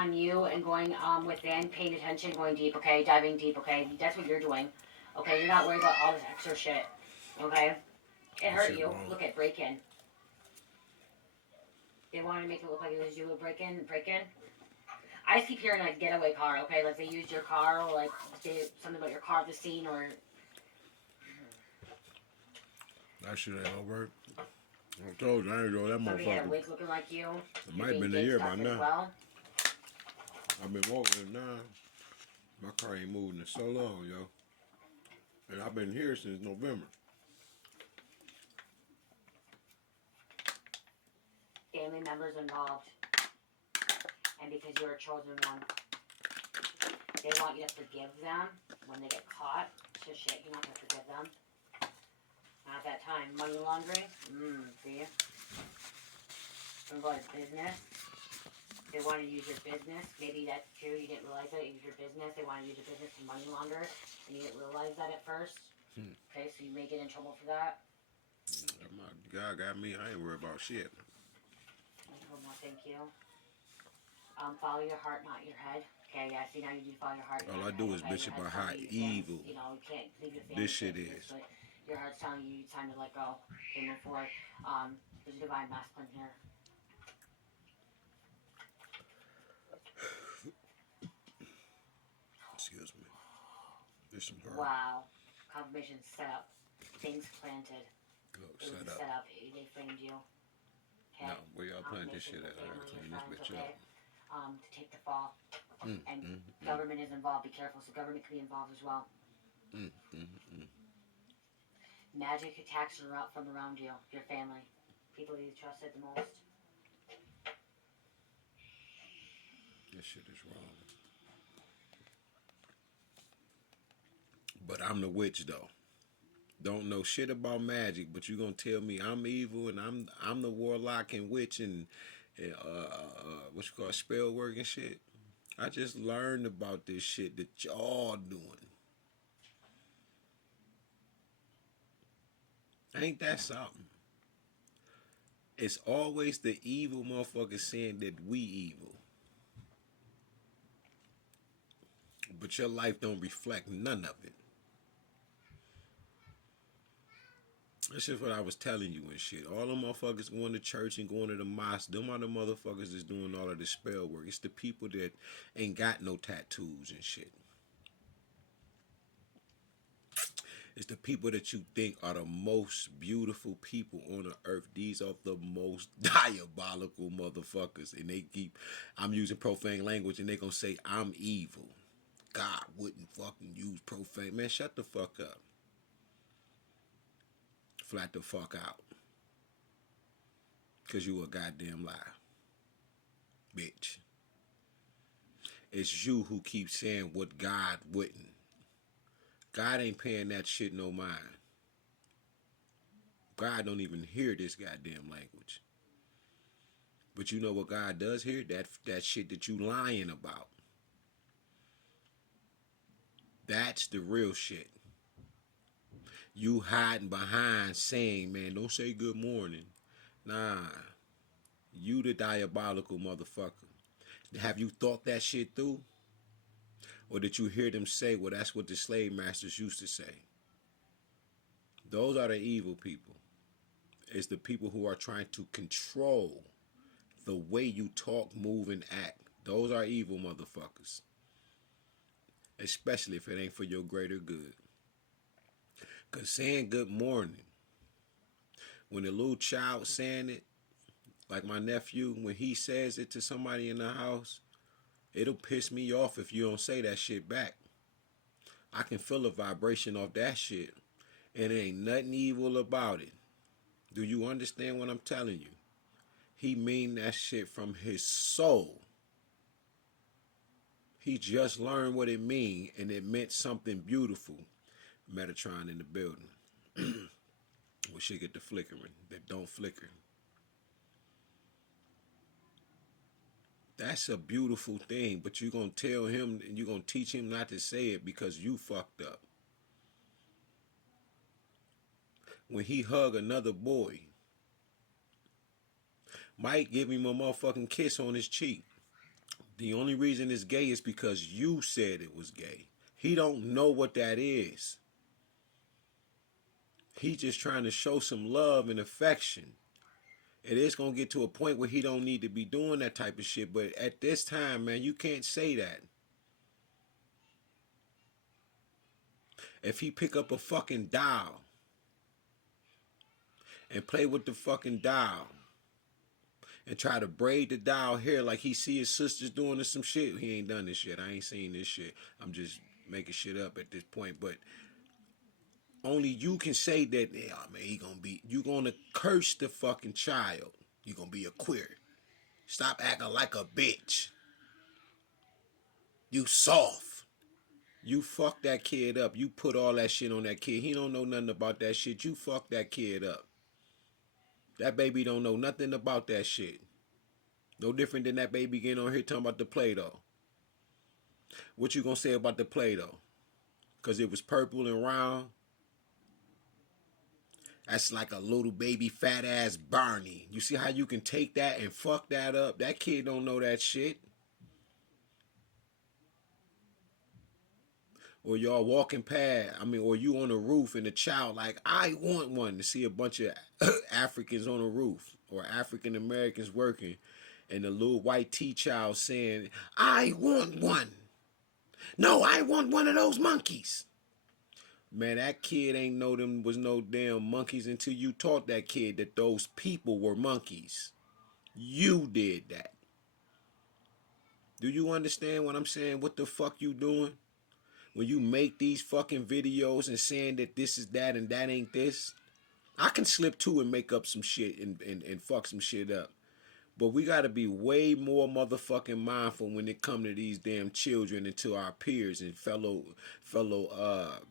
on you and going within, paying attention, going deep, okay? Diving deep, okay? That's what you're doing. Okay, you're not worried about all this extra shit. Okay? It hurt you. Look at break-in. They wanted to make it look like it was you a break-in. I just keep hearing like getaway car, okay? Like they used your car or like something about your car at the scene or... That shit ain't gonna work. I told you, I ain't know that somebody had a motherfucker. wig looking like you. It might have been a year by now. Well. I've been walking it now. My car ain't moving in so long, yo. And I've been here since November. Family members involved. And because you're a chosen one. They want you to forgive them when they get caught. So shit, you're not going to forgive them. Not at that time. Money laundering? See? About business. They want to use your business. Maybe that's true. You didn't realize that. Use your business. They want to use your business to money launder. And you didn't realize that at first. Okay, so you may get in trouble for that. My God got me. I ain't worried about shit. Thank you. Follow your heart, not your head. Okay, yeah, see, now you do follow your heart. All I do is bitch about how evil you know, you can't leave your family this shit is. But your heart's telling you it's time to let go. Okay, move forward. There's a divine masculine here. Excuse me. There's some girl. Wow. Confirmation set up. Things planted. Look, it was set up. They framed you. Okay? No, where y'all plant this shit at? I gotta clean this bitch up. To take the fall. Government is involved. Be careful. So government can be involved as well. Magic attacks are out from around you. Your family. People you trusted the most. This shit is wrong. But I'm the witch though. Don't know shit about magic, but you gonna tell me I'm evil and I'm the warlock and witch and what you call spell work and shit. I just learned about this shit that y'all doing. Ain't that something? It's always the evil motherfuckers saying that we evil. But your life don't reflect none of it. That's just what I was telling you and shit. All them motherfuckers going to church and going to the mosque, them are the motherfuckers that's doing all of the spell work. It's the people that ain't got no tattoos and shit. It's the people that you think are the most beautiful people on the earth. These are the most diabolical motherfuckers. And they keep, I'm using profane language and they gonna say I'm evil. God wouldn't fucking use profane. Man, shut the fuck up. Flat the fuck out. Cause you a goddamn lie. Bitch. It's you who keep saying what God wouldn't. God ain't paying that shit no mind. God don't even hear this goddamn language. But you know what God does hear? That shit that you lying about. That's the real shit. You hiding behind saying, man, don't say good morning. Nah. You the diabolical motherfucker. Have you thought that shit through? Or did you hear them say, well, that's what the slave masters used to say? Those are the evil people. It's the people who are trying to control the way you talk, move, and act. Those are evil motherfuckers. Especially if it ain't for your greater good. Because saying good morning, when a little child saying it, like my nephew, when he says it to somebody in the house, it'll piss me off if you don't say that shit back. I can feel a vibration off that shit. And there ain't nothing evil about it. Do you understand what I'm telling you? He mean that shit from his soul. He just learned what it mean, and it meant something beautiful. Metatron in the building. We should get the flickering. That don't flicker. That's a beautiful thing, but you're going to tell him and you're going to teach him not to say it because you fucked up. When he hug another boy, might give him a motherfucking kiss on his cheek, The only reason it's gay is because you said it was gay. He don't know what that is. He just trying to show some love and affection. It is going to get to a point where he don't need to be doing that type of shit. But at this time, man, you can't say that. If he pick up a fucking doll and play with the fucking doll and try to braid the doll hair like he see his sisters doing or some shit, he ain't done this shit. I ain't seen this shit. I'm just making shit up at this point. But only you can say that, yeah, man, you gonna curse the fucking child. You gonna be a queer. Stop acting like a bitch. You soft. You fuck that kid up. You put all that shit on that kid. He don't know nothing about that shit. You fuck that kid up. That baby don't know nothing about that shit. No different than that baby getting on here talking about the Play-Doh. What you gonna say about the Play-Doh? Because it was purple and round? That's like a little baby fat ass Barney. You see how you can take that and fuck that up? That kid don't know that shit. Or y'all walking past, or you on a roof and a child like, I want one, to see a bunch of Africans on a roof or African Americans working, and the little white child saying, I want one. No, I want one of those monkeys. Man, that kid ain't know them was no damn monkeys until you taught that kid that those people were monkeys. You did that. Do you understand what I'm saying? What the fuck you doing? When you make these fucking videos and saying that this is that and that ain't this, I can slip too and make up some shit and fuck some shit up. But we got to be way more motherfucking mindful when it come to these damn children and to our peers and fellow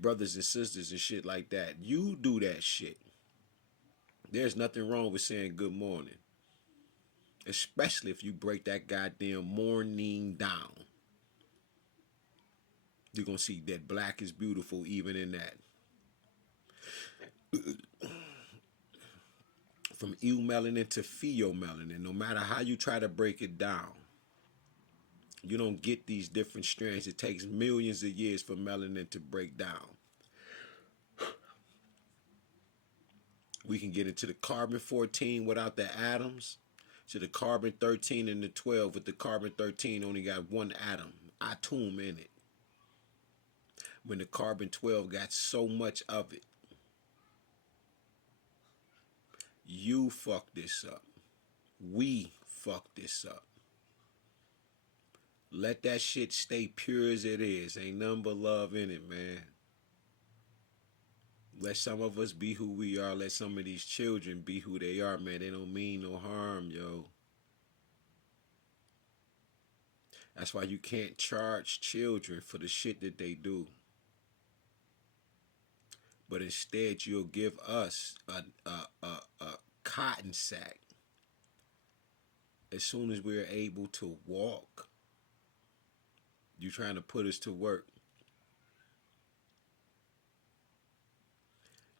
brothers and sisters and shit like that. You do that shit. There's nothing wrong with saying good morning. Especially if you break that goddamn morning down. You're going to see that black is beautiful even in that. From eumelanin to pheomelanin, no matter how you try to break it down, you don't get these different strands. It takes millions of years for melanin to break down. We can get into the carbon-14 without the atoms, to the carbon-13 and the 12 with the carbon-13 only got one atom in it. When the carbon-12 got so much of it. You fuck this up. We fuck this up. Let that shit stay pure as it is. Ain't nothing but love in it, man. Let some of us be who we are. Let some of these children be who they are, man. They don't mean no harm, yo. That's why you can't charge children for the shit that they do. But instead, you'll give us a cotton sack as soon as we're able to walk. You trying to put us to work.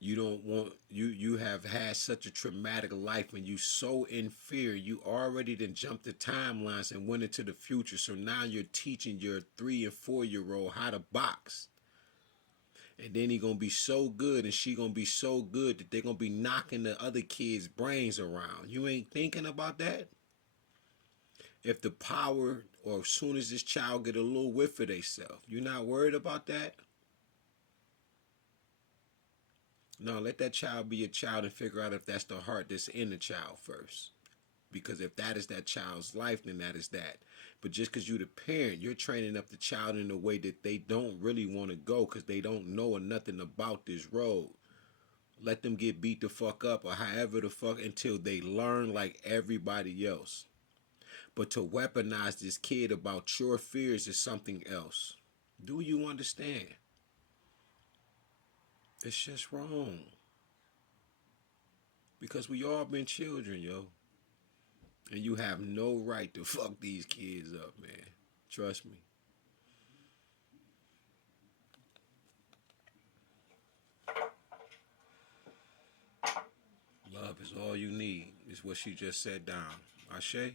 You don't want, you have had such a traumatic life and you so in fear. You already done jumped the timelines and went into the future. So now you're teaching your 3 and 4-year-old how to box. And then he gonna be so good and she gonna be so good that they're gonna be knocking the other kids' brains around. You ain't thinking about that? If the power, or as soon as this child get a little whiff of theyself, you're not worried about that? No, let that child be a child and figure out if that's the heart that's in the child first. Because if that is that child's life, then that is that. But just because you're the parent, you're training up the child in a way that they don't really want to go because they don't know nothing about this road. Let them get beat the fuck up or however the fuck until they learn like everybody else. But to weaponize this kid about your fears is something else. Do you understand? It's just wrong. Because we all been children, yo. And you have no right to fuck these kids up, man. Trust me. Love is all you need, is what she just said down. Ashe?